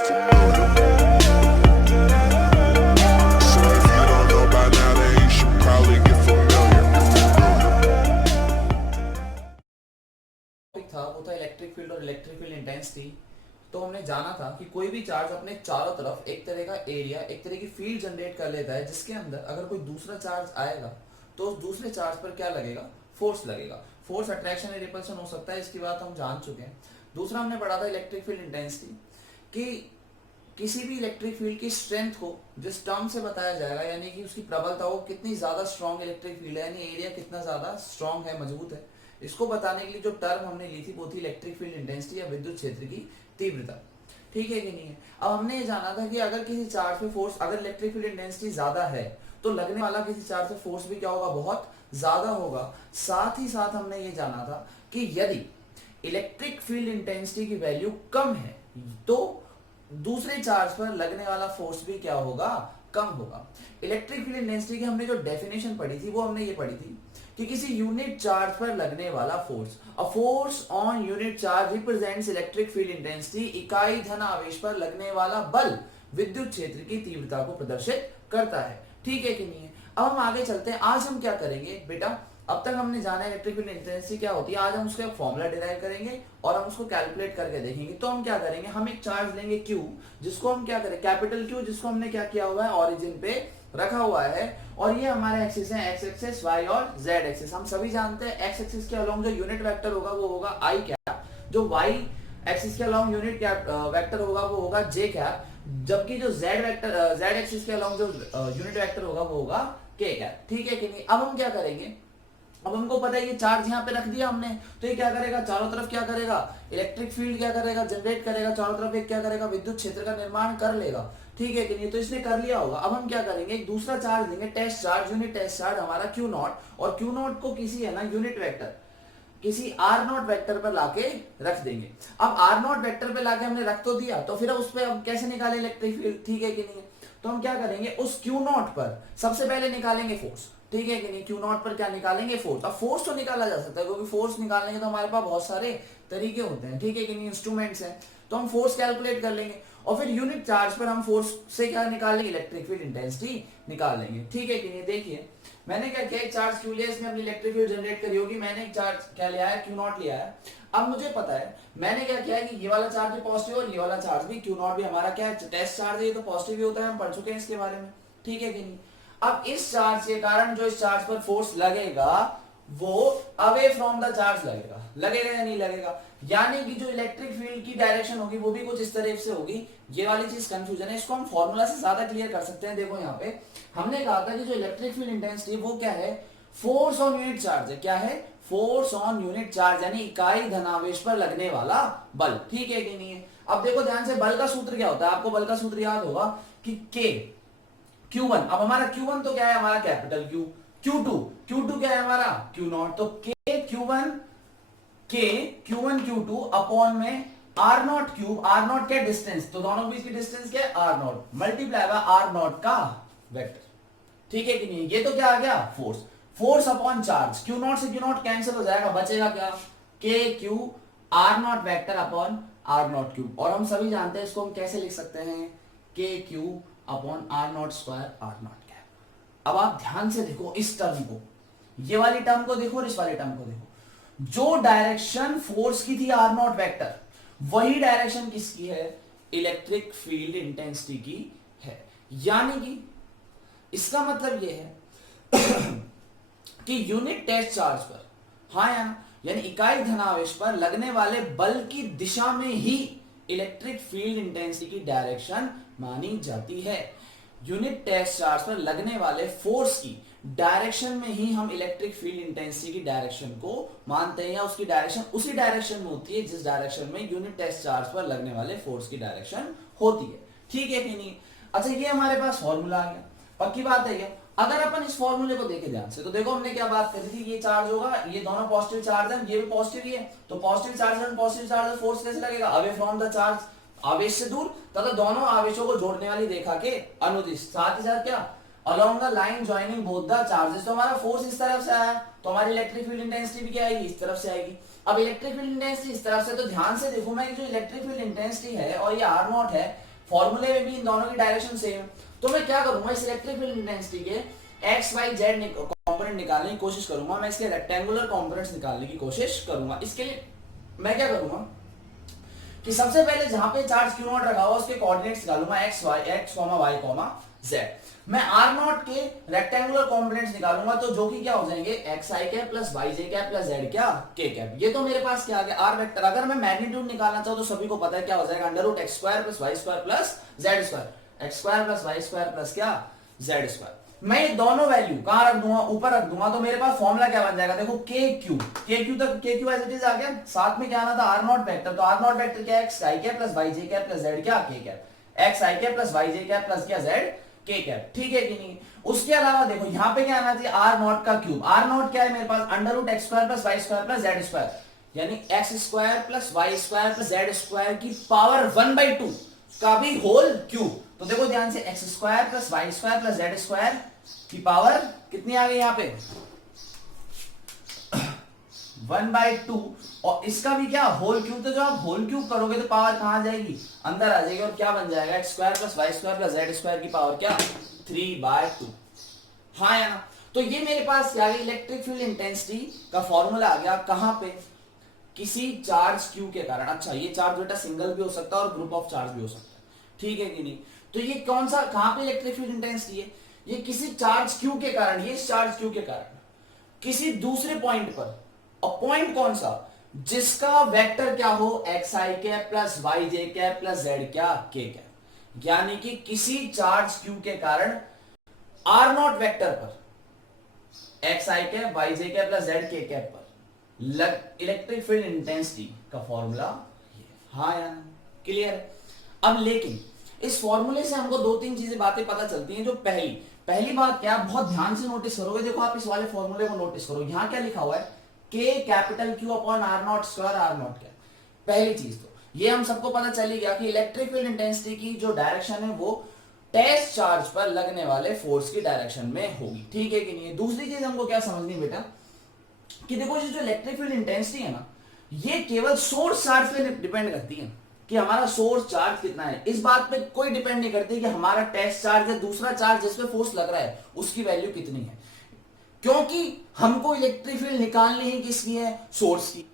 get familiar. So if you don't know by now, then you should probably get familiar. Topic था वो था electric field और electric field intensity. तो हमने जाना था कि कोई भी चार्ज अपने चारों तरफ एक तरह का एरिया, एक तरह की फील्ड जनरेट कर लेता है, जिसके अंदर अगर कोई दूसरा चार्ज आएगा तो उस दूसरे चार्ज पर क्या लगेगा? फोर्स लगेगा। फोर्स अट्रैक्शन या रिपल्शन हो सकता है, इसकी बात हम जान चुके हैं। दूसरा हमने पढ़ा था इलेक्ट्रिक फील्ड इंटेंसिटी, कि किसी भी इलेक्ट्रिक फील्ड की स्ट्रेंथ को जिस टर्म से बताया जाएगा, यानी कि उसकी प्रबलता हो, कितनी ज्यादा स्ट्रॉन्ग इलेक्ट्रिक फील्ड है, यानी एरिया कितना ज्यादा स्ट्रॉन्ग है, मजबूत है, इसको बताने के लिए जो टर्म हमने ली थी वो थी इलेक्ट्रिक फील्ड इंटेंसिटी या विद्युत क्षेत्र की तीव्रता। ठीक है कि नहीं है? अब हमने ये जाना था कि अगर किसी चार्ज पे फोर्स, अगर इलेक्ट्रिक फील्ड इंटेंसिटी ज्यादा है तो लगने वाला किसी चार्ज पे फोर्स भी क्या होगा? बहुत ज्यादा होगा। साथ ही साथ हमने ये जाना था कि यदि इलेक्ट्रिक फील्ड इंटेंसिटी की वैल्यू कम है तो दूसरे चार्ज पर लगने वाला फोर्स भी क्या होगा? कम होगा। इलेक्ट्रिक फील्ड इंटेंसिटी की हमने जो डेफिनेशन पढ़ी थी वो हमने ये पढ़ी थी कि किसी यूनिट चार्ज पर लगने वाला force, a force on unit charge represents electric field intensity, इकाई धन आवेश पर लगने वाला बल विद्युत क्षेत्र की तीव्रता को प्रदर्शित करता है। ठीक है कि नहीं है? अब हम आगे चलते हैं। आज हम क्या करेंगे बेटा, अब तक हमने जाना है इलेक्ट्रिक फील्ड इंटेंसिटी क्या होती है। आज हम उसका एक फॉर्मूला डिराइव करेंगे और हम उसको कैलकुलेट करके देखेंगे। तो हम क्या करेंगे, हम एक चार्ज लेंगे Q, जिसको हम क्या करें, कैपिटल Q, जिसको हमने क्या किया हुआ है, ऑरिजिन पे रखा हुआ है, और ये हमारे एक्सिस है, एक्स एक्सिस, वाई और जेड एक्सिस। हम सभी जानते हैं एक्स एक्सिस के अलोंग जो यूनिट वेक्टर होगा वो होगा आई कैप, जो वाई एक्सिस के अलोंग यूनिट वेक्टर होगा वो होगा जे कैप, जबकि जो जेड वेक्टर, जेड एक्सिस के अलोंग जो यूनिट वेक्टर होगा वो होगा के कैप। ठीक है कि नहीं? अब हम क्या करेंगे, अब हमको पता है कि चार्ज यहाँ पे रख दिया हमने, तो ये क्या करेगा, चारों तरफ क्या करेगा, इलेक्ट्रिक फील्ड क्या करेगा, जनरेट करेगा, चारों तरफ एक क्या करेगा, विद्युत क्षेत्र का निर्माण कर लेगा। ठीक है कि नहीं? तो इसने कर लिया होगा। अब हम क्या करेंगे, एक दूसरा चार्ज लेंगे, test charge, unit test charge हमारा Q नॉट, और Q नॉट को किसी है ना यूनिट वेक्टर, किसी R नॉट वेक्टर पर लाके रख देंगे। अब R नॉट वेक्टर पे लाके हमने रख तो दिया, तो फिर उस पर हम कैसे निकाले इलेक्ट्रिक फील्ड? ठीक है कि नहीं? तो हम क्या करेंगे, उस Q नॉट पर सबसे पहले निकालेंगे फोर्स। ठीक है कि नहीं? Q नॉट पर क्या निकालेंगे, फोर्स। अब फोर्स तो निकाला जा सकता है, क्योंकि फोर्स निकालने के तो हमारे पास बहुत सारे तरीके होते हैं। ठीक है कि नहीं? इंस्ट्रूमेंट्स हैं, तो हम फोर्स कैलकुलेट कर लेंगे, और फिर यूनिट चार्ज पर हम फोर्स से क्या निकाल लेंगे, इलेक्ट्रिक फील्ड इंटेंसिटी निकाल लेंगे। ठीक है कि नहीं? देखिए मैंने क्या किया, एक चार्ज Q लिया, इसने अपनी इलेक्ट्रिक फील्ड जनरेट करी होगी, मैंने एक चार्ज क्या लिया है, Q नॉट लिया है। अब मुझे पता है मैंने क्या किया है कि ये वाला चार्ज भी पॉजिटिव और ये वाला चार्ज भी, Q नॉट भी हमारा क्या है, टेस्ट चार्ज है, ये तो पॉजिटिव भी होता है, हम पढ़ चुके हैं इसके बारे में। ठीक है कि नहीं? अब इस चार्ज के कारण जो इस चार्ज पर फोर्स लगेगा वो अवे फ्रॉम द चार्ज लगेगा, लगेगा या नहीं लगेगा? यानी कि जो इलेक्ट्रिक फील्ड की डायरेक्शन होगी वो भी कुछ इस तरह से होगी। ये वाली चीज कंफ्यूजन है, इसको हम फॉर्मूला से ज्यादा क्लियर कर सकते हैं। देखो यहाँ पे हमने कहा था कि जो इलेक्ट्रिक फील्ड इंटेंसिटी वो क्या है, फोर्स ऑन यूनिट चार्ज है। क्या है? फोर्स ऑन यूनिट चार्ज, यानी इकाई धनावेश पर लगने वाला बल। ठीक है कि नहीं है? अब देखो ध्यान से, बल का सूत्र क्या होता है, आपको बल का सूत्र याद होगा कि K Q1। अब हमारा Q1 तो क्या है, हमारा कैपिटल Q, Q2 क्या है हमारा, Q नॉट। तो K Q1 Q2 अपॉन में R not cube, R not क्या डिस्टेंस, तो दोनों के बीच की डिस्टेंस क्या है, R not, multiply by R not का वेक्टर। ठीक है कि नहीं? ये तो क्या आ गया, force. Force upon charge, Q not से Q नॉट कैंसिल हो जाएगा, बचेगा क्या, K Q R naught vector upon R not cube. और हम सभी जानते हैं इसको हम कैसे लिख सकते हैं, K Q upon R not square R not cap. अब आप ध्यान से देखो इस टर्म को, ये वाली टर्म को देखो और इस वाली टर्म को देखो। जो डायरेक्शन फोर्स की थी R नॉट वेक्टर, वही डायरेक्शन किसकी है, इलेक्ट्रिक फील्ड इंटेंसिटी की है। यानी कि इसका मतलब यह है कि यूनिट टेस्ट चार्ज पर, हाँ यानी इकाई धनावेश पर लगने वाले बल की दिशा में ही इलेक्ट्रिक फील्ड इंटेंसिटी की डायरेक्शन मानी जाती है। यूनिट टेस्ट चार्ज पर लगने वाले फोर्स की डायरेक्शन में ही हम इलेक्ट्रिक फील्ड इंटेंसिटी की डायरेक्शन को मानते हैं, या उसकी डायरेक्शन उसी डायरेक्शन में होती है जिस डायरेक्शन में यूनिट टेस्ट चार्ज पर लगने वाले फोर्स की डायरेक्शन होती है। ठीक है कि नहीं? अच्छा, ये हमारे पास फॉर्मूला आ गया, पक्की बात है क्या? अगर अपन इस फॉर्मूले को देखें ध्यान से, तो देखो हमने क्या बात करी थी, ये चार्ज होगा, ये दोनों पॉजिटिव चार्ज है, ये भी पॉजिटिव ही है, तो पॉजिटिव चार्ज और पॉजिटिव चार्ज फोर्स कैसे लगेगा, अवे फ्रॉम द चार्ज, आवेश से दूर, तथा दोनों आवेशों को जोड़ने वाली रेखा के अनुदिश। साथ ही साथ क्या, along the line joining both the charges. तो हमारा फोर्स इस तरफ से आया, तो हमारी इलेक्ट्रिक फील्ड इंटेंसिटी भी क्या आएगी, इस तरफ से आएगी। अब इलेक्ट्रिक फील्ड इंटेंसिटी इस तरफ से, तो ध्यान से देखो मैं, जो इलेक्ट्रिक फील्ड इंटेंसिटी है और ये R नॉट है, फॉर्मूले में भी इन दोनों की डायरेक्शन सेम है। तो मैं क्या करूंगा, इस इलेक्ट्रिक फील्ड इंटेंसिटी के एक्स वाई जेड कंपोनेंट निकालने की कोशिश करूंगा, मैं इसके रेक्टेंगुलर कंपोनेंट्स निकालने की कोशिश करूंगा। इसके लिए मैं क्या करूंगा कि सबसे पहले जहां पे चार्ज क्यू नॉट रखा हुआ उसके कोऑर्डिनेट्स निकालूंगा x y, x comma y comma z. मैं आर नॉट के रेक्टेंगुलर कंपोनेंट्स निकालूंगा, तो जो कि क्या हो जाएंगे, x i cap plus y j cap plus z क्या के कैप। ये तो मेरे पास क्या आ गया आर वेक्टर। अगर मैं मैग्नीट्यूड निकालना चाहूं तो सभी को पता है क्या हो जाएगा, under root x square plus y square plus z square, x square plus y square plus क्या जेड स्क्वायर। मैं ये दोनों वैल्यू कहां रख दूंगा, ऊपर रख दूंगा, तो मेरे पास फॉर्मूला क्या बन जाएगा, देखो के क्यू तक के क्यू एज इट इज आ गया। साथ में क्या आना था आर नॉट वेक्टर, तो आर नॉट वेक्टर क्या x i cap plus y j cap plus z क्या k cap, x i cap plus y j cap plus क्या जेड के कैप, ठीक है कि नहीं। उसके अलावा देखो यहाँ पे क्या आना चाहिए, आर नॉट का क्यूब। आर नॉट क्या है मेरे पास, under root x square plus y square plus z square, यानी x square plus y square plus z square की पावर 1/2 का भी होल क्यूब। तो देखो ध्यान से, x square plus y square plus z square की पावर कितनी आ गई यहाँ पे 1/2, और इसका भी क्या होल क्यूब। तो जो आप होल क्यूब करोगे तो पावर कहां जाएगी, अंदर आ जाएगी, और क्या बन जाएगा x square plus y square plus z square की पावर क्या 3/2। हाँ या ना। तो ये मेरे पास क्या है, इलेक्ट्रिक फील्ड इंटेंसिटी का फॉर्मूला आ गया कहां पे, किसी चार्ज क्यू के कारण। अच्छा, ये चार्ज बेटा सिंगल भी हो सकता है और ग्रुप ऑफ चार्ज भी हो सकता है, ठीक है कि नहीं। तो ये कौन सा, कहां पे इलेक्ट्रिक फील्ड इंटेंसिटी है, ये किसी चार्ज क्यू के कारण, ये चार्ज क्यू के कारण किसी दूसरे पॉइंट पर, और पॉइंट कौन सा, जिसका वेक्टर क्या हो x i cap plus y j cap plus z क्या के कैप। यानी कि किसी चार्ज क्यू के कारण आर नॉट वेक्टर पर x i cap Y j cap plus Z के कैप पर इलेक्ट्रिक फील्ड इंटेंसिटी का फॉर्मूला। हाँ यार, क्लियर है। अब लेकिन इस फॉर्मूले से हमको दो तीन चीजें बातें पता चलती हैं। जो पहली बात क्या, बहुत ध्यान से नोटिस करोगे, देखो आप इस वाले फॉर्मूले को नोटिस करो, यहां क्या लिखा हुआ है, k capital Q upon r naught square r naught क्या। पहली चीज तो ये हम सबको पता चल ही गया कि इलेक्ट्रिक फील्ड इंटेंसिटी की जो डायरेक्शन है वो टेस्ट चार्ज पर लगने वाले फोर्स की डायरेक्शन में होगी, ठीक है कि नहीं। दूसरी चीज हमको क्या समझनी बेटा, कि देखो ये जो इलेक्ट्रिक फील्ड इंटेंसिटी है ना, ये केवल सोर्स चार्ज पे डिपेंड करती है कि हमारा सोर्स चार्ज कितना है। इस बात पे कोई डिपेंड नहीं करती कि हमारा टेस्ट चार्ज या दूसरा चार्ज जिसपे फोर्स लग रहा है उसकी वैल्यू कितनी है, क्योंकि हमको इलेक्ट्रिक फील्ड निकालनी ही किसकी है, सोर्स की।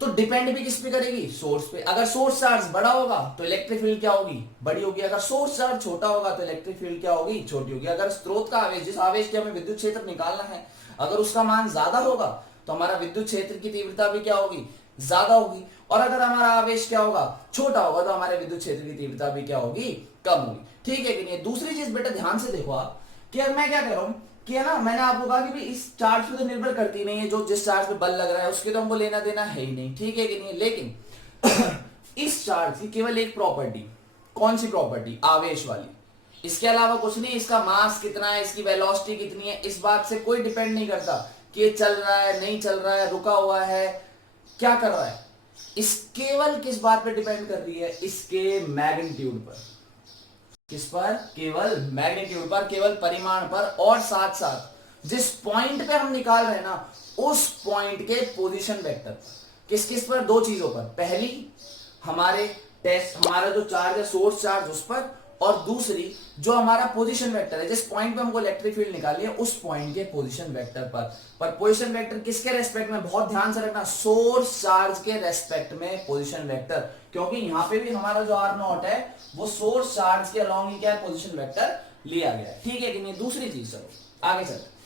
तो डिपेंड भी किस पे करेगी, सोर्स पे। अगर सोर्स चार्ज बड़ा होगा तो इलेक्ट्रिक फील्ड क्या होगी, बड़ी होगी। अगर सोर्स चार्ज छोटा होगा तो इलेक्ट्रिक फील्ड क्या होगी, छोटी होगी। अगर स्रोत का आवेश, जिस आवेश के हमें विद्युत क्षेत्र निकालना है, अगर उसका मान ज्यादा होगा तो हमारा विद्युत क्षेत्र की तीव्रता भी क्या होगी, ज्यादा होगी। और अगर हमारा आवेश क्या होगा, छोटा होगा, तो हमारे विद्युत क्षेत्र की तीव्रता भी क्या होगी, कम होगी, ठीक है कि नहीं। दूसरी चीज बेटा ध्यान से देखो आप, कि मैं क्या कह रहा हूं कि है ना, मैंने आपको कहा कि इस चार्ज पे तो निर्भर करती नहीं है, जो जिस चार्ज पे बल लग रहा है उसके तो हमको लेना देना है ही नहीं, ठीक है कि नहीं। लेकिन इस चार्ज की केवल एक प्रॉपर्टी, कौन सी प्रॉपर्टी, आवेश वाली, इसके अलावा कुछ नहीं। इसका मास कितना है, इसकी वेलोसिटी कितनी है, इस बात से कोई डिपेंड नहीं करता कि ये चल रहा है, नहीं चल रहा है, रुका हुआ है, क्या कर रहा है। इस केवल किस बात पे डिपेंड कर रही है, इसके मैग्नीट्यूड पर। किस पर, केवल मैग्नीट्यूड पर, केवल परिमाण पर, और साथ साथ जिस पॉइंट पे हम निकाल रहे हैं ना, उस पॉइंट के पोजीशन वेक्टर पर। किस किस पर, दो चीजों पर। पहली हमारे टेस्ट, हमारा जो चार्ज है सोर्स चार्ज उस पर, और दूसरी जो हमारा पोजीशन वेक्टर है, जिस पॉइंट पे हमको इलेक्ट्रिक फील्ड निकाली है उस पॉइंट के पोजीशन वेक्टर पर पोजीशन वेक्टर किसके रेस्पेक्ट में, बहुत ध्यान से रखना, सोर्स चार्ज के रेस्पेक्ट में पोजीशन वेक्टर। क्योंकि यहां पे भी हमारा जो आर नॉट है वो सोर्स चार्ज के अलोंग ही क्या पोजीशन वेक्टर लिया गया है, ठीक है कि नहीं। दूसरी चीज, चलो आगे चलते।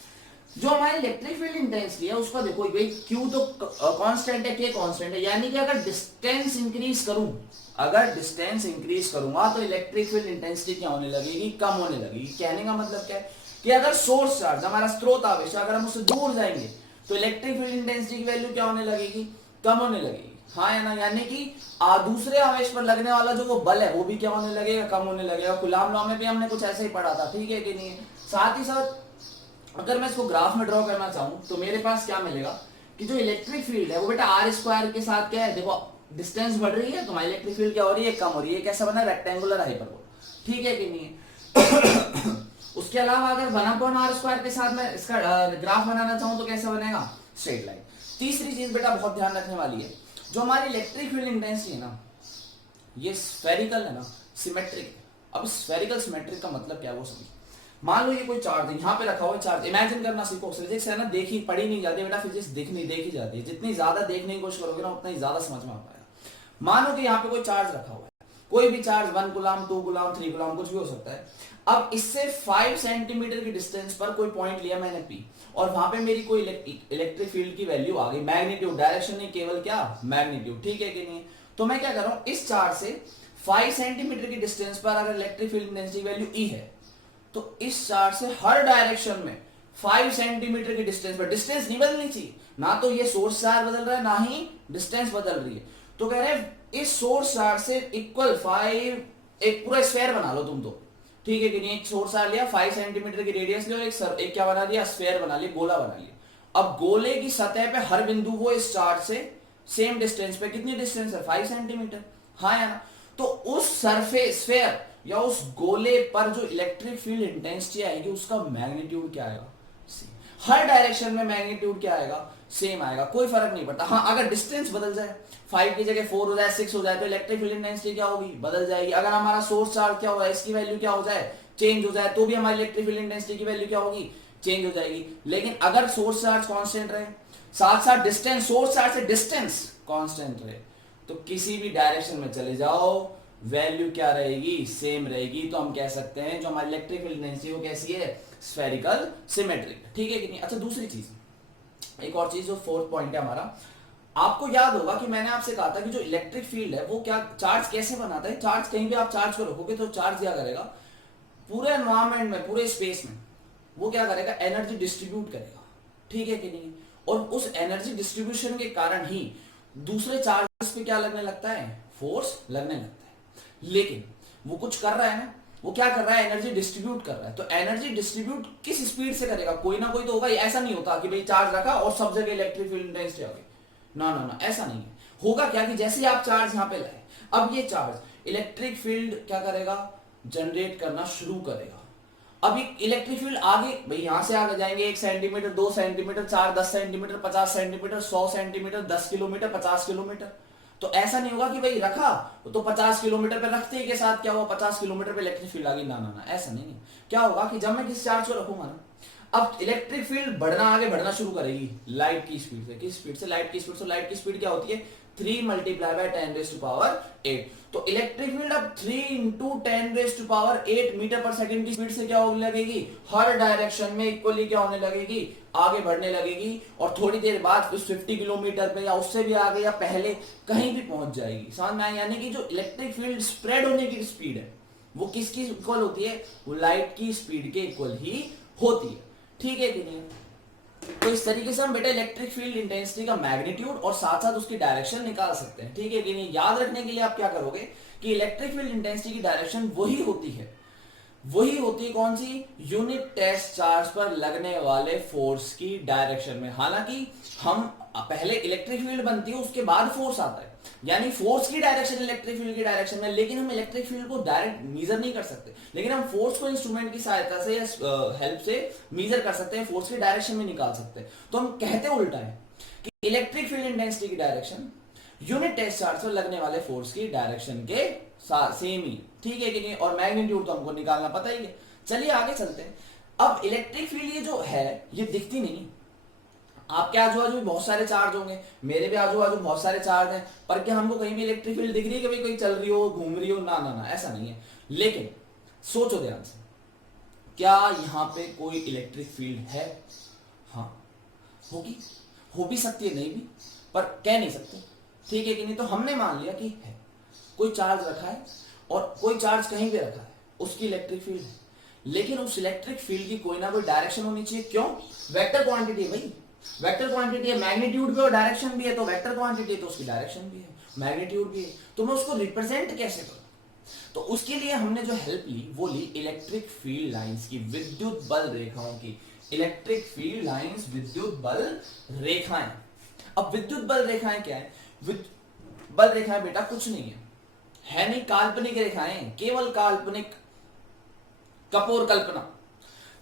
जो हमारी इलेक्ट्रिक फील्ड इंटेंसिटी है उसका देखो भाई, क्यू तो कांस्टेंट है, के कांस्टेंट है, यानी कि अगर डिस्टेंस इंक्रीज करूं, अगर डिस्टेंस इंक्रीज करूंगा तो इलेक्ट्रिक फील्ड इंटेंसिटी क्या होने लगेगी, कम होने लगेगी। कहने का मतलब क्या है कि अगर सोर्स चार्ज, हमारा स्रोत आवेश, अगर हम उससे दूर जाएंगे तो इलेक्ट्रिक फील्ड इंटेंसिटी की वैल्यू क्या होने लगेगी, कम होने लगेगी। हाँ या ना, यानी कि दूसरे आवेश पर लगने वाला जो वो बल है वो भी क्या होने लगेगा, कम होने लगेगा। कूलॉम लॉ में भी हमने कुछ ऐसे ही पढ़ा था, ठीक है कि नहीं। साथ ही साथ अगर मैं इसको ग्राफ में ड्रॉ करना चाहूं तो मेरे पास क्या मिलेगा कि जो इलेक्ट्रिक फील्ड है वो बेटा आर स्क्वायर के साथ क्या है, देखो डिस्टेंस बढ़ रही है तो हमारी इलेक्ट्रिक फील्ड क्या हो रही है, कम हो रही है। कैसा बना, रेक्टेंगुलर हाइपरबोला, ठीक है कि नहीं। उसके अलावा अगर 1/r² के साथ मैं इसका ग्राफ बनाना चाहूं तो कैसा बनेगा, स्ट्रेट लाइन। तीसरी चीज बेटा बहुत ध्यान रखने वाली है, जो हमारी इलेक्ट्रिक फील्ड इंटेंसिटी है ना, ये स्फेरिकल है ना, सिमेट्रिक है। अब स्फेरिकल सिमेट्रिक का मतलब क्या है वो समझो। मान लो ये कोई चार्ज है, यहाँ पे रखा हुआ चार्ज, इमेजिन करना सीखो। फिजिक्स है ना, देखी पढ़ी नहीं जाती बेटा, फिजिक्स देखी जाती है। जितनी ज्यादा देखने की कोशिश करोगे ना उतना ही ज्यादा समझ में आ पाएगा। मानो कि यहाँ पे कोई चार्ज रखा हुआ है, कोई भी चार्ज 1 गुलाम, 2 गुलाम, 3 गुलाम, कुछ भी हो सकता है। अब इससे 5 सेंटीमीटर की डिस्टेंस पर कोई पॉइंट लिया मैंने पी, और वहां पे मेरी कोई इलेक्ट्रिक फील्ड की वैल्यू आ गई, मैग्नीट्यूड, डायरेक्शन नहीं, केवल क्या, मैग्नीट्यूड, ठीक है कि नहीं। तो मैं क्या कर रहा हूं, इस चार्ज से 5 सेंटीमीटर की डिस्टेंस पर अगर इलेक्ट्रिक फील्ड इंटेंसिटी वैल्यू ई है, तो इस चार्ज से हर डायरेक्शन में 5 सेंटीमीटर की डिस्टेंस पर, डिस्टेंस नहीं बदलनी चाहिए, ना तो ये सोर्स चार्ज बदल रहा है ना ही डिस्टेंस बदल रही है। तो कह रहे हैं इस सोर्स चार्ज से इक्वल 5, एक पूरा स्फीयर बना लो तुम तो, ठीक है कि नहीं। एक सोर्स चार्ज लिया, 5 सेंटीमीटर की रेडियस लो, एक क्या बना दिया, स्फीयर बना लिया, गोला बना लिया। अब गोले की सतह पे हर बिंदु वो इस चार्ज से सेम डिस्टेंस पे, कितनी डिस्टेंस है, 5 सेंटीमीटर, हाँ या ना। तो उस सरफेस स्फीयर या उस गोले पर जो इलेक्ट्रिक फील्ड इंटेंसिटी आएगी उसका मैग्नीट्यूड क्या आएगा, हर डायरेक्शन में मैग्नीट्यूड क्या आएगा, सेम आएगा, कोई फर्क नहीं पड़ता। हाँ, अगर डिस्टेंस बदल जाए, 5 की जगह 4 हो जाए, 6 हो जाए, तो इलेक्ट्रिक फील्ड इंटेंसिटी क्या होगी, बदल जाएगी। अगर हमारा सोर्स चार्ज क्या हो रहा है, इसकी वैल्यू क्या हो जाए, चेंज हो जाए, तो भी हमारी इलेक्ट्रिक फील्ड इंटेंसिटी की वैल्यू क्या होगी, चेंज हो जाएगी। लेकिन अगर सोर्स चार्ज कांस्टेंट रहे, साथ साथ डिस्टेंस, सोर्स चार्ज से डिस्टेंस कांस्टेंट रहे, तो किसी भी डायरेक्शन में चले जाओ वैल्यू क्या रहेगी, सेम रहेगी। तो हम कह सकते हैं जो हमारी इलेक्ट्रिक फील्ड इंटेंसिटी वो कैसी है, स्फेरिकल सिमेट्रिक, ठीक है कि नहीं। अच्छा, दूसरी चीज, एक और चीज, जो 4th पॉइंट है हमारा, आपको याद होगा कि मैंने आपसे कहा था कि जो इलेक्ट्रिक फील्ड है वो क्या, चार्ज कैसे बनाता है। चार्ज कहीं भी आप चार्ज को रखोगे तो चार्ज क्या करेगा, पूरे एनवायरमेंट में, पूरे स्पेस में वो क्या करेगा, एनर्जी डिस्ट्रीब्यूट करेगा, ठीक है कि नहीं। और उस एनर्जी डिस्ट्रीब्यूशन के कारण ही दूसरे चार्जेस पे क्या लगने लगता है, फोर्स लगने लगता है। लेकिन वो कुछ कर रहा है ना, वो क्या कर रहा है, एनर्जी डिस्ट्रीब्यूट कर रहा है। तो एनर्जी डिस्ट्रीब्यूट किस स्पीड से करेगा, कोई ना कोई तो होगा। ऐसा नहीं होता कि भाई चार्ज रखा और सब जगह इलेक्ट्रिक फील्ड इंटेंसिटी आ गई, ना ना ना, ऐसा नहीं है। होगा क्या कि जैसे आप चार्ज यहां पे लाए, अब ये चार्ज इलेक्ट्रिक फील्ड क्या करेगा, जनरेट करना शुरू करेगा। अब इलेक्ट्रिक फील्ड आगे, भाई यहां से आगे जाएंगे 1 centimetre, 2 centimetre, 4, 10 centimetre, 50 centimetre, 100 centimetre, 10 kilometre, 50 kilometre. तो ऐसा नहीं होगा कि भाई रखा तो 50 किलोमीटर पे रखते ही के साथ क्या हुआ, 50 किलोमीटर पे इलेक्ट्रिक फील्ड आ गई, ना ना ना, ऐसा नहीं है। क्या होगा कि जब मैं किस चार्ज को रखूंगा ना, अब इलेक्ट्रिक फील्ड बढ़ना, आगे बढ़ना शुरू करेगी लाइट की स्पीड से। किस स्पीड से, लाइट की स्पीड से। लाइट की स्पीड क्या होती है, 3 मल्टीप्लाई बाय 10⁸। तो इलेक्ट्रिक फील्ड अब 3 इंटू 10⁸ मीटर पर सेकंड की स्पीड से क्या होने लगेगी, हर डायरेक्शन में इक्वली क्या होने लगेगी, आगे बढ़ने लगेगी। और थोड़ी देर बाद उस 50 किलोमीटर पे या उससे भी आगे या पहले कहीं भी पहुंच जाएगी, समझ में आया। यानी कि जो इलेक्ट्रिक फील्ड स्प्रेड होने की स्पीड है वो किसकी इक्वल होती है, वो लाइट की स्पीड के इक्वल ही होती है, ठीक है कि नहीं। तो इस तरीके से हम बेटा इलेक्ट्रिक फील्ड इंटेंसिटी का मैग्नीट्यूड और साथ साथ उसकी डायरेक्शन निकाल सकते हैं, ठीक है कि नहीं। याद रखने के लिए आप क्या करोगे कि इलेक्ट्रिक फील्ड इंटेंसिटी की डायरेक्शन वही होती है कौन सी, यूनिट टेस्ट चार्ज पर लगने वाले फोर्स की डायरेक्शन में। हालांकि हम पहले इलेक्ट्रिक फील्ड बनती है उसके बाद फोर्स आता है, यानी फोर्स की डायरेक्शन इलेक्ट्रिक फील्ड की डायरेक्शन में। लेकिन हम इलेक्ट्रिक फील्ड को डायरेक्ट मेजर नहीं कर सकते, लेकिन हम फोर्स को इंस्ट्रूमेंट की सहायता से या हेल्प से मेजर कर सकते हैं, फोर्स की डायरेक्शन में निकाल सकते हैं। तो हम कहते उल्टा है कि इलेक्ट्रिक फील्ड इंटेंसिटी की डायरेक्शन यूनिट टेस्ट चार्ज पर लगने वाले फोर्स की डायरेक्शन के सेम ही, ठीक है कि नहीं। और मैग्नीट्यूड तो हमको निकालना पता ही है। चलिए आगे चलते हैं। अब इलेक्ट्रिक फील्ड ये जो है ये दिखती नहीं, आपके आजू बाजू बहुत सारे चार्ज होंगे, मेरे भी आजू बाजू बहुत सारे चार्ज हैं, पर क्या हमको कहीं भी इलेक्ट्रिक फील्ड दिख रही है कि भाई कोई चल रही हो, घूम रही हो, ना ना ना, ऐसा नहीं है। लेकिन सोचो ध्यान से, क्या यहां पे कोई इलेक्ट्रिक फील्ड है, हाँ होगी, हो भी सकती है, नहीं भी, पर कह नहीं सकते, ठीक है कि नहीं। तो हमने मान लिया कि है, कोई चार्ज रखा है और कोई चार्ज कहीं भी रखा है, उसकी इलेक्ट्रिक फील्ड है। लेकिन उस इलेक्ट्रिक फील्ड की कोई ना कोई डायरेक्शन होनी चाहिए। क्यों, वेक्टर क्वांटिटी है भाई, वेक्टर क्वांटिटी है, मैग्नीट्यूड भी और डायरेक्शन भी है। तो वेक्टर क्वांटिटी है तो उसकी डायरेक्शन भी है, मैग्नीट्यूड भी है। तो मैं उसको रिप्रेजेंट कैसे करूं, तो उसके लिए हमने जो हेल्प ली वो ली इलेक्ट्रिक फील्ड लाइंस की, विद्युत बल रेखाओं की। इलेक्ट्रिक फील्ड लाइंस, विद्युत बल रेखाएं। अब विद्युत बल रेखाएं क्या है, बल रेखाएं बेटा कुछ नहीं है नहीं काल्पनिक रेखाएं, केवल काल्पनिक, कपोर कल्पना,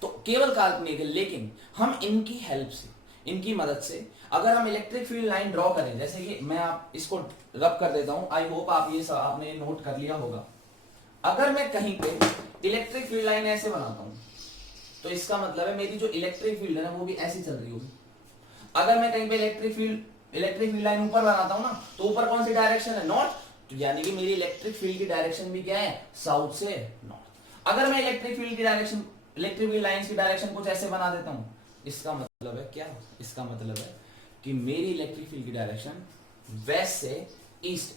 तो केवल काल्पनिक है। लेकिन हम इनकी हेल्प से, इनकी मदद से अगर हम इलेक्ट्रिक फील्ड लाइन ड्रॉ करें, जैसे कि मैं आप इसको रब कर देता हूं, आई होप आप ये सब आपने नोट कर लिया होगा। अगर मैं कहीं पे इलेक्ट्रिक फील्ड लाइन ऐसे बनाता हूं तो इसका मतलब है मेरी जो इलेक्ट्रिक फील्ड है ना वो भी ऐसी चल रही होगी। अगर मैं कहीं पे इलेक्ट्रिक फील्ड लाइन ऊपर बनाता हूं ना तो ऊपर कौन सी डायरेक्शन है, नॉर्थ, तो यानी कि मेरी इलेक्ट्रिक फील्ड की डायरेक्शन भी क्या है, साउथ से नॉर्थ। अगर मैं इलेक्ट्रिक फील्ड लाइंस की डायरेक्शन कुछ ऐसे बना देता हूं, इसका मतलब है क्या, इसका मतलब है कि मेरी इलेक्ट्रिक फील्ड की डायरेक्शन वेस्ट से ईस्ट,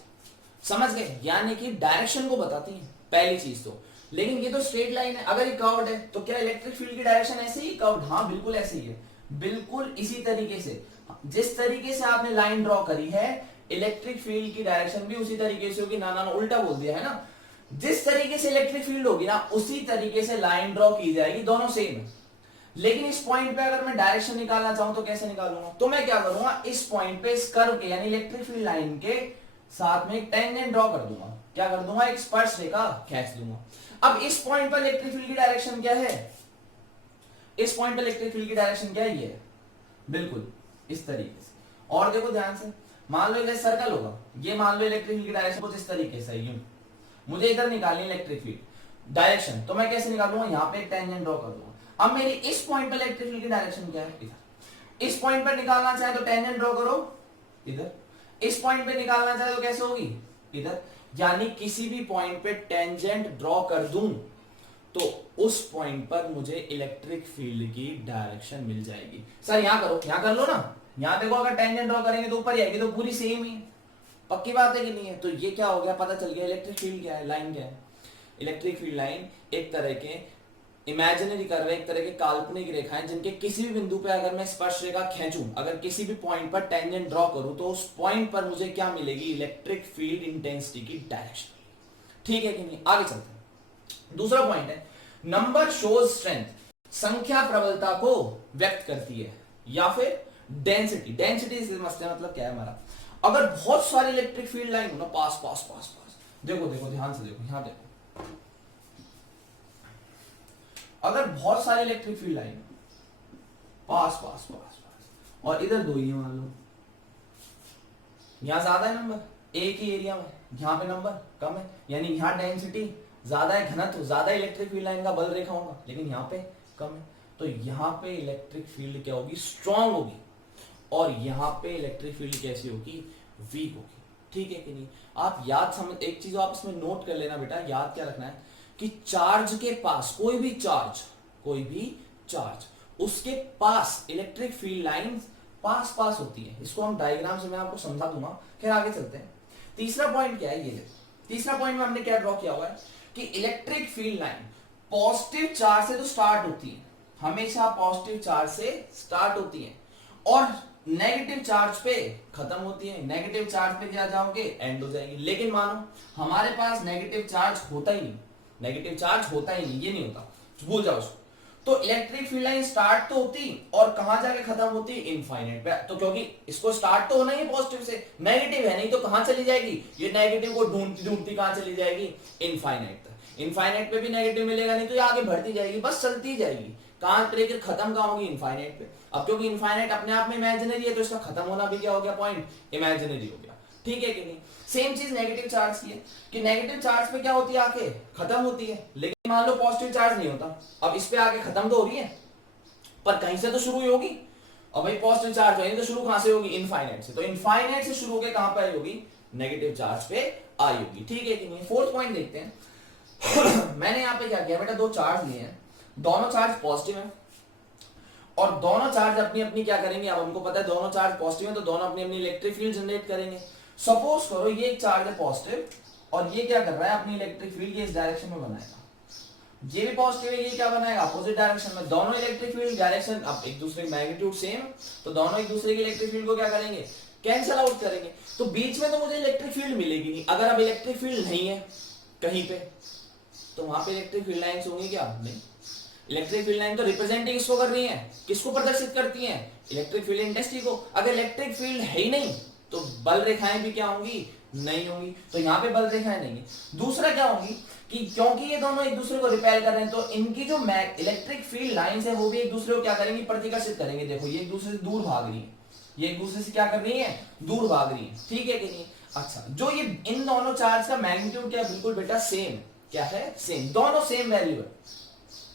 समझ गए, यानी कि डायरेक्शन को बताती है पहली चीज तो। लेकिन ये तो स्ट्रेट लाइन है, अगर ये कर्व्ड है तो क्या इलेक्ट्रिक फील्ड की डायरेक्शन ऐसे ही कर्व्ड, हाँ बिल्कुल ऐसे ही है, बिल्कुल इसी तरीके से जिस तरीके से आपने लाइन ड्रॉ करी है इलेक्ट्रिक फील्ड की डायरेक्शन भी उसी तरीके से होगी। ना उल्टा बोल दिया है ना, जिस तरीके से इलेक्ट्रिक फील्ड होगी ना उसी तरीके से लाइन ड्रॉ की जाएगी, दोनों सेम है। लेकिन इस पॉइंट पे अगर मैं डायरेक्शन निकालना चाहूं तो कैसे निकालूंगा, तो मैं क्या करूंगा, इस पॉइंट पे इस कर्व के यानी इलेक्ट्रिक फील्ड लाइन के साथ में एक टेंजेंट ड्रॉ कर दूंगा, क्या कर दूंगा, एक स्पर्श रेखा खींच दूंगा। अब इस पॉइंट पर इलेक्ट्रिक फील्ड की डायरेक्शन क्या है, इस पॉइंट पर इलेक्ट्रिक फील्ड की डायरेक्शन क्या है, ये है बिल्कुल इस तरीके से। और देखो ध्यान से, मान लो ये सर्कल होगा, ये मान लो इलेक्ट्रिक फील्ड की डायरेक्शन कुछ इस तरीके से यूं, मुझे इधर निकालनी इलेक्ट्रिक फील्ड डायरेक्शन, तो मैं कैसे निकालूंगा, यहाँ पे एक टेंजेंट ड्रॉ कर दूंगा। अब मेरी इस पॉइंट पर इलेक्ट्रिक फील्ड की डायरेक्शन क्या है, इधर। इस पॉइंट पर निकालना चाहे तो टेंजेंट ड्रॉ करो इधर, इस पॉइंट पे निकालना चाहे तो कैसे होगी, इधर। यानी किसी भी पॉइंट पे टेंजेंट ड्रॉ कर दूं तो उस पॉइंट पर मुझे इलेक्ट्रिक फील्ड की डायरेक्शन मिल जाएगी। सर यहां करो, यहां कर लो ना, यहां देखो अगर टेंजेंट ड्रॉ करेंगे तो ऊपर ही आएगी, तो पूरी सेम ही है, पक्की बात है कि नहीं है। तो ये क्या हो गया, पता चल गया इलेक्ट्रिक फील्ड क्या है, लाइन क्या है। इलेक्ट्रिक फील्ड लाइन एक तरह के इमेजिनरी कर रहे, एक तरह के काल्पनिक रेखाएं जिनके किसी भी बिंदु पे अगर मैं स्पर्श रेखा खींचूं, अगर किसी भी पॉइंट पर टेंजेंट ड्रॉ करूं तो उस पॉइंट पर मुझे क्या मिलेगी, इलेक्ट्रिक फील्ड इंटेंसिटी की डायरेक्शन। ठीक है कि नहीं, आगे चलते हैं। दूसरा पॉइंट है नंबर शोज स्ट्रेंथ, संख्या प्रबलता को व्यक्त करती है, या फिर डेंसिटी, डेंसिटी समझते हैं मतलब क्या है हमारा। अगर बहुत सारी इलेक्ट्रिक फील्ड लाइन हो ना, पास पास पास पास, देखो देखो ध्यान से देखो, यहां देखो, अगर बहुत सारी इलेक्ट्रिक फील्ड लाइन पास पास पास पास और इधर दो ही मान लो, यहां ज्यादा है नंबर एक ही एरिया में, यहां पे नंबर कम है, यानी यहां डेंसिटी ज्यादा है, घनत्व ज्यादा इलेक्ट्रिक फील्ड लाइन का बल रेखा होगा, लेकिन यहां पे कम है, तो यहां पे इलेक्ट्रिक फील्ड क्या होगी, स्ट्रांग होगी, और यहां पे इलेक्ट्रिक फील्ड कैसी होगी, वीक होगी। ठीक है कि नहीं, आप याद समझ, एक चीज आप इसमें नोट कर लेना बेटा, याद क्या रखना है कि चार्ज के पास, कोई भी चार्ज उसके पास इलेक्ट्रिक फील्ड लाइंस पास पास होती है। इसको हम डायग्राम से मैं आपको समझा दूंगा। खैर आगे चलते हैं। तीसरा पॉइंट क्या है, ये देखो, तीसरा पॉइंट में हमने क्या ड्रॉ किया हुआ है कि electric field line positive charge से तो स्टार्ट होती है, हमेशा पॉजिटिव चार्ज से स्टार्ट होती है, और नेगेटिव चार्ज पे खत्म होती है। नेगेटिव चार्ज पे क्या जाओगे, एंड हो जाएगी। लेकिन मानो हमारे पास नेगेटिव चार्ज होता ही नहीं, नेगेटिव चार्ज होता ही नहीं, ये नहीं होता, भूल जाओ उसको। तो इलेक्ट्रिक फील्ड लाइन स्टार्ट तो होती और कहां जाके खत्म होती, इनफाइनाइट पे। तो क्योंकि इसको स्टार्ट तो होना ही पॉजिटिव से, नेगेटिव है नहीं तो कहां चली जाएगी, ये नेगेटिव को ढूंढती ढूंढती कहां चली जाएगी, इनफाइनाइट तक। इनफाइनाइट पे भी नेगेटिव मिलेगा नहीं तो ये आगे बढ़ती जाएगी, बस चलती जाएगी। कहां पे खत्म कहां होगी, इनफाइनाइट पे। अब क्योंकि इनफाइनाइट अपने आप में इमेजिनरी है तो इसका खत्म होना भी क्या हो गया, पॉइंट इमेजिनरी हो गया। ठीक है कि नहीं। सेम चीज नेगेटिव चार्ज की है कि नेगेटिव चार्ज पे क्या होती है, आके खत्म होती है, लेकिन मान लो पॉजिटिव चार्ज नहीं होता, अब इस पे आके खत्म तो हो रही है पर कहीं से तो शुरू ही होगी। और भाई पॉजिटिव चार्ज है तो शुरू कहां से होगी, इनफाइनाइट से। तो इनफाइनाइट से शुरू होकर कहां पे आई होगी, नेगेटिव चार्ज पे आई होगी। ठीक है कि नहीं। फोर्थ पॉइंट देखते हैं। मैंने यहां पे क्या किया बेटा, दो चार्ज लिए हैं, दोनों चार्ज पॉजिटिव है और दोनों चार्ज अपनी अपनी क्या करेंगे, अब हमको पता है दोनों चार्ज पॉजिटिव है तो दोनों अपनी अपनी इलेक्ट्रिक फील्ड जनरेट करेंगे। सपोज करो ये एक चार्ज है पॉजिटिव और ये क्या कर रहा है, अपनी इलेक्ट्रिक फील्ड के इस डायरेक्शन में बनाएगा, ये भी पॉजिटिव है, ये क्या बनाएगा, अपोजिट डायरेक्शन में। दोनों इलेक्ट्रिक फील्ड डायरेक्शन अब एक दूसरे की मैग्नीट्यूड सेम, तो दोनों एक दूसरे की इलेक्ट्रिक फील्ड को क्या करेंगे, कैंसिल आउट करेंगे। तो बीच में तो मुझे इलेक्ट्रिक फील्ड मिलेगी नहीं। अगर अब इलेक्ट्रिक फील्ड नहीं है कहीं पे तो वहां पे इलेक्ट्रिक फील्ड लाइंस होंगी क्या, नहीं। इलेक्ट्रिक फील्ड लाइन तो रिप्रेजेंटिंग इसको कर रही है, किसको प्रदर्शित करती है, इलेक्ट्रिक फील्ड इंटेंसिटी को। अगर इलेक्ट्रिक फील्ड है ही नहीं तो बल रेखाएं भी क्या होंगी, नहीं होंगी। तो यहाँ पे बल रेखाएं नहीं है। दूसरा क्या होगी कि क्योंकि ये दोनों एक दूसरे को रिपेल कर रहे हैं तो इनकी जो इलेक्ट्रिक फील्ड लाइंस है वो भी एक दूसरे को क्या करेंगी, प्रतिकर्षित करेंगे। देखो ये एक दूसरे से दूर भाग रही है, ये एक दूसरे से क्या कर रही है, दूर भाग रही है। ठीक है कि नहीं। अच्छा, जो ये इन दोनों चार्ज का मैग्नीट्यूड क्या है, बिल्कुल बेटा सेम, क्या है, सेम, दोनों सेम वैल्यू है,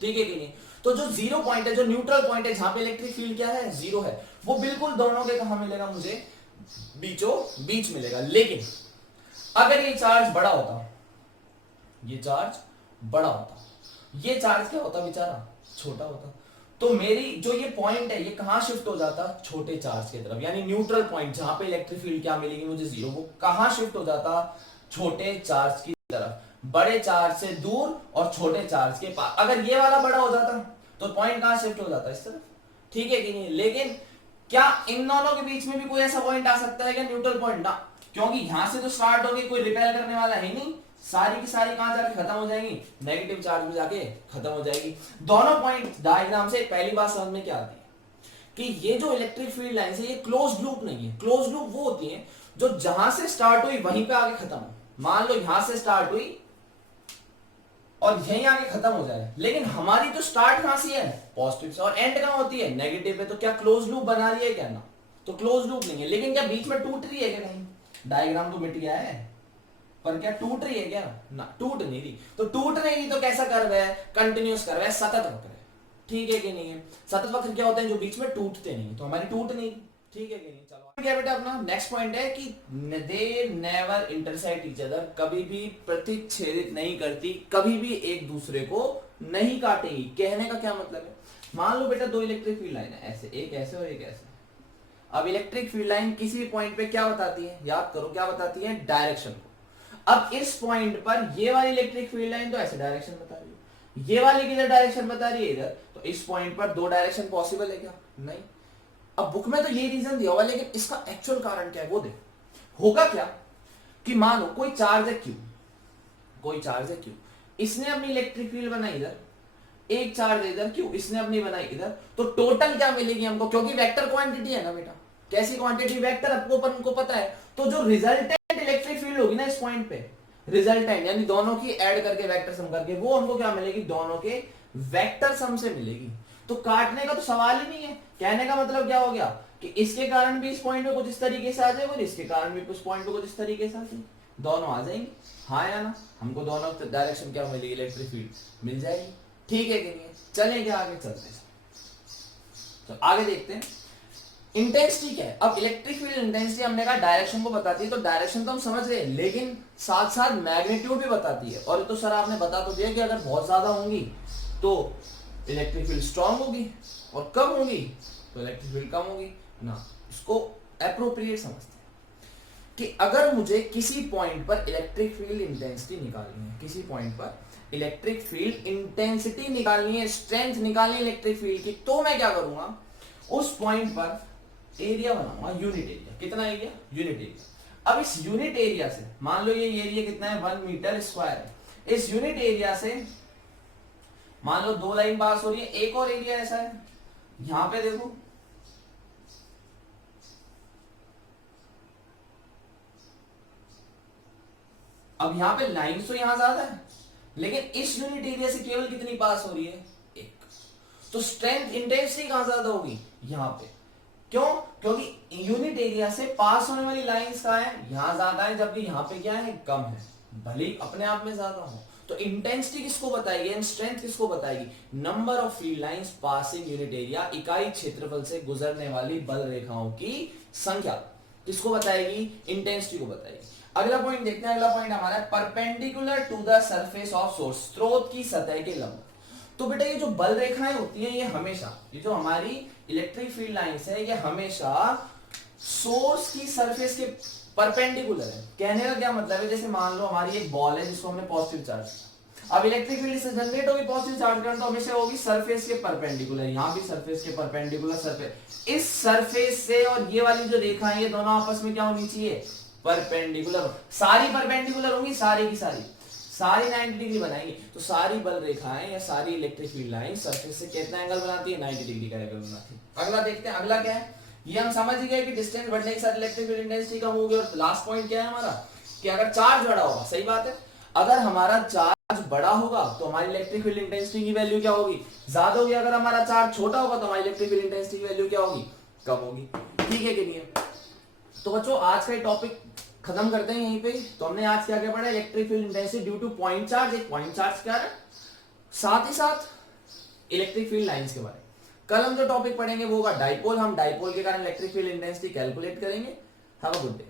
ठीक है कि नहीं। तो जो जीरो पॉइंट है, जो न्यूट्रल पॉइंट है जहां पे इलेक्ट्रिक फील्ड क्या है, जीरो है, वो बिल्कुल दोनों के कहां मिलेगा, मुझे बीचों बीच मिलेगा। लेकिन अगर ये चार्ज बड़ा होता, ये चार्ज बड़ा होता, ये चार्ज क्या होता बेचारा, छोटा होता, तो मेरी जो ये पॉइंट है ये कहां शिफ्ट हो जाता, छोटे चार्ज की तरफ, यानी न्यूट्रल पॉइंट जहां पे इलेक्ट्रिक फील्ड क्या मिलेगी मुझे, जीरो, वो कहां शिफ्ट हो जाता, छोटे चार्ज की तरफ, बड़े चार्ज से दूर और छोटे चार्ज के पास। अगर ये वाला बड़ा हो जाता तो पॉइंट कहां शिफ्ट हो जाता, इस तरफ, ठीक है कि नहीं। लेकिन क्या इन दोनों के बीच में भी कोई ऐसा पॉइंट आ सकता है क्या, न्यूट्रल पॉइंट, ना, क्योंकि यहां से तो स्टार्ट होगी, कोई रिपेल करने वाला है नहीं, सारी की सारी कहां जाके खत्म हो जाएंगी, नेगेटिव चार्ज में जाके खत्म हो जाएगी। दोनों पॉइंट डायग्राम से पहली बात समझ में क्या आती है कि ये जो इलेक्ट्रिक फील्ड लाइन है ये क्लोज लूप नहीं है। क्लोज लूप वो होती है जो जहां से स्टार्ट हुई वहीं पे आगे खत्म हो, मान लो यहां से स्टार्ट हुई और यहीं आगे खत्म हो जाए, लेकिन हमारी तो स्टार्ट कहां से है, पॉजिटिव से, और एंड कहां होती है, नेगेटिव पे, तो क्या क्लोज लूप बना रही है क्या, ना, तो क्लोज लूप नहीं है। लेकिन क्या बीच में टूट रही है क्या, कहीं डायग्राम तो मिट गया है, पर क्या टूट रही है क्या, ना, टूट नहीं रही। तो टूट नहीं रही तो कैसा कर्व है, कंटिन्यूअस कर्व है, सतत वक्र है, ठीक है कि नहीं है। सतत वक्र क्या होते हैं, जो बीच में टूटते नहीं, तो हमारी टूट नहीं, ठीक है कि नहीं। चलो क्या बेटा, अपना नेक्स्ट पॉइंट है कि they never intersect each other, कभी भी प्रतिच्छेदित नहीं करती, कभी भी एक दूसरे को नहीं काटेगी। कहने का क्या मतलब है, मान लो बेटा दो इलेक्ट्रिक फील्ड लाइन है, ऐसे, एक ऐसे और एक ऐसे। अब इलेक्ट्रिक फील्ड लाइन किसी भी पॉइंट पे क्या बताती है, याद करो क्या बताती है, डायरेक्शन को। अब इस पॉइंट पर ये वाली इलेक्ट्रिक फील्ड लाइन तो ऐसे डायरेक्शन बता रही है, ये वाली किधर डायरेक्शन बता रही है, इधर, तो इस पॉइंट पर दो डायरेक्शन पॉसिबल है क्या, नहीं। अब बुक में तो ये रीजन दिया हुआ, लेकिन इसका एक्चुअल कारण क्या है वो देख। होगा क्या कि मानो कोई चार्ज है क्यू, कोई चार्ज है क्यू, इसने अपनी इलेक्ट्रिक फील्ड बनाई इधर, एक चार्ज इधर क्यू, इसने अपनी बनाई इधर, तो टोटल क्या मिलेगी हमको, क्योंकि वेक्टर क्वांटिटी है ना बेटा, कैसी क्वांटिटी, वेक्टर, आपको पता है। तो जो रिजल्टेंट इलेक्ट्रिक फील्ड होगी ना इस पॉइंट पे, रिजल्टेंट यानी दोनों की ऐड करके वेक्टर सम करके, वो हमको क्या मिलेगी, दोनों के वेक्टर सम से मिलेगी। तो काटने का तो सवाल ही नहीं है। कहने का मतलब क्या हो गया कि इसके कारण भी इस पॉइंट पे कुछ इस तरीके से आ जाएगा और इसके कारण भी कुछ पॉइंट पे कुछ इस तरीके से आ जाएंगे, दोनों आ जाएंगे, हाँ या ना, हमको दोनों डायरेक्शन क्या मिलेगी, इलेक्ट्रिक फील्ड मिल जाएगी, ठीक है कि नहीं। चलें क्या आगे चलते हैं, तो आगे देखते हैं इंटेंसिटी क्या है। अब इलेक्ट्रिक फील्ड इंटेंसिटी हमने कहा डायरेक्शन को बताती है, तो डायरेक्शन तो हम समझ गए, लेकिन साथ साथ मैग्नीट्यूड भी बताती है। और तो सर आपने बता तो दिया कि अगर बहुत ज्यादा होंगी तो इलेक्ट्रिक फील्ड स्ट्रांग होगी और कम होगी तो इलेक्ट्रिक फील्ड कम होगी ना। इसको एप्रोप्रिएट समझते हैं कि अगर मुझे किसी पॉइंट पर इलेक्ट्रिक फील्ड इंटेंसिटी निकालनी है, किसी पॉइंट पर इलेक्ट्रिक फील्ड इंटेंसिटी निकालनी है, स्ट्रेंथ निकालनी है इलेक्ट्रिक फील्ड की, तो मैं क्या करूंगा, उस पॉइंट पर एरिया बनाऊंगा, यूनिट एरिया। कितना एरिया, यूनिट एरिया। अब इस यूनिट एरिया से मान लो ये एरिया कितना है, 1 मीटर स्क्वायर है। इस यूनिट एरिया से मान लो दो लाइन पास हो रही है, एक और एरिया ऐसा है, यहां पे देखो, अब यहां पे लाइन तो यहां ज्यादा है, लेकिन इस यूनिट एरिया से केवल कितनी पास हो रही है, एक। तो स्ट्रेंथ इंटेंसिटी कहां ज्यादा होगी, यहां पे। क्यों, क्योंकि यूनिट एरिया से पास होने वाली लाइंस कहां है, यहां ज्यादा है, जबकि यहां पे क्या है, कम है, भले ही अपने आप में ज्यादा हो। तो इंटेंसिटी किसको बताएगी एंड स्ट्रेंथ किसको बताएगी, number of field lines passing unit area, इकाई क्षेत्रफल से गुजरने वाली बल रेखाओं की संख्या किसको बताएगी, इंटेंसिटी को बताएगी। अगला पॉइंट देखते हैं, अगला पॉइंट हमारा है perpendicular to the surface of source, स्रोत की सतह के लंब। तो बेटा ये जो बल रेखाएं होती हैं ये हमेशा, ये जो हमारी इलेक्ट्रिक फील्ड लाइंस है ये हमेशा सोर्स की सरफेस के परपेंडिकुलर है। कहने का क्या मतलब है, जैसे मान लो हमारी एक बॉल है जिसको हमने पॉजिटिव चार्ज किया, अब इलेक्ट्रिक फील्ड से जनरेट होगी पॉजिटिव चार्ज करंट, तो हमेशा होगी सरफेस के परपेंडिकुलर, यहां भी सरफेस के परपेंडिकुलर, सरफेस, इस सरफेस से और ये वाली जो रेखा है ये दोनों आपस में क्या होनी चाहिए, परपेंडिकुलर। सारी परपेंडिकुलर होंगी, सारी की सारी 90 डिग्री बनाएंगी। तो सारी बल रेखाएं या सारी इलेक्ट्रिक फील्ड लाइन सरफेस से कितना एंगल बनाती है, 90 डिग्री का एंगल बनाती है। अगला देखते हैं, अगला क्या है, ये हम समझ ही गए कि डिस्टेंस बढ़ने के साथ इलेक्ट्रिक फील्ड इंटेंसिटी कम होगी। और लास्ट पॉइंट क्या है हमारा, कि अगर चार्ज बड़ा होगा, सही बात है, अगर हमारा चार्ज बड़ा होगा तो हमारी इलेक्ट्रिक फील्ड इंटेंसिटी की वैल्यू क्या होगी, ज्यादा होगी। अगर हमारा चार्ज छोटा होगा तो हमारी इलेक्ट्रिक फील्ड इंटेंसिटी की वैल्यू क्या होगी, कम होगी, ठीक है कि नहीं। तो बच्चों आज का टॉपिक खत्म करते हैं यहीं पे। तो हमने आज क्या क्या पढ़ा, electric field intensity due two point charge, एक पॉइंट चार्ज क्या है, साथ ही साथ इलेक्ट्रिक फील्ड लाइंस के बारे में। कल हम जो टॉपिक पढ़ेंगे वो होगा डाइपोल, हम डाइपोल के कारण इलेक्ट्रिक फील्ड इंटेंसिटी कैलकुलेट करेंगे। Have a good day.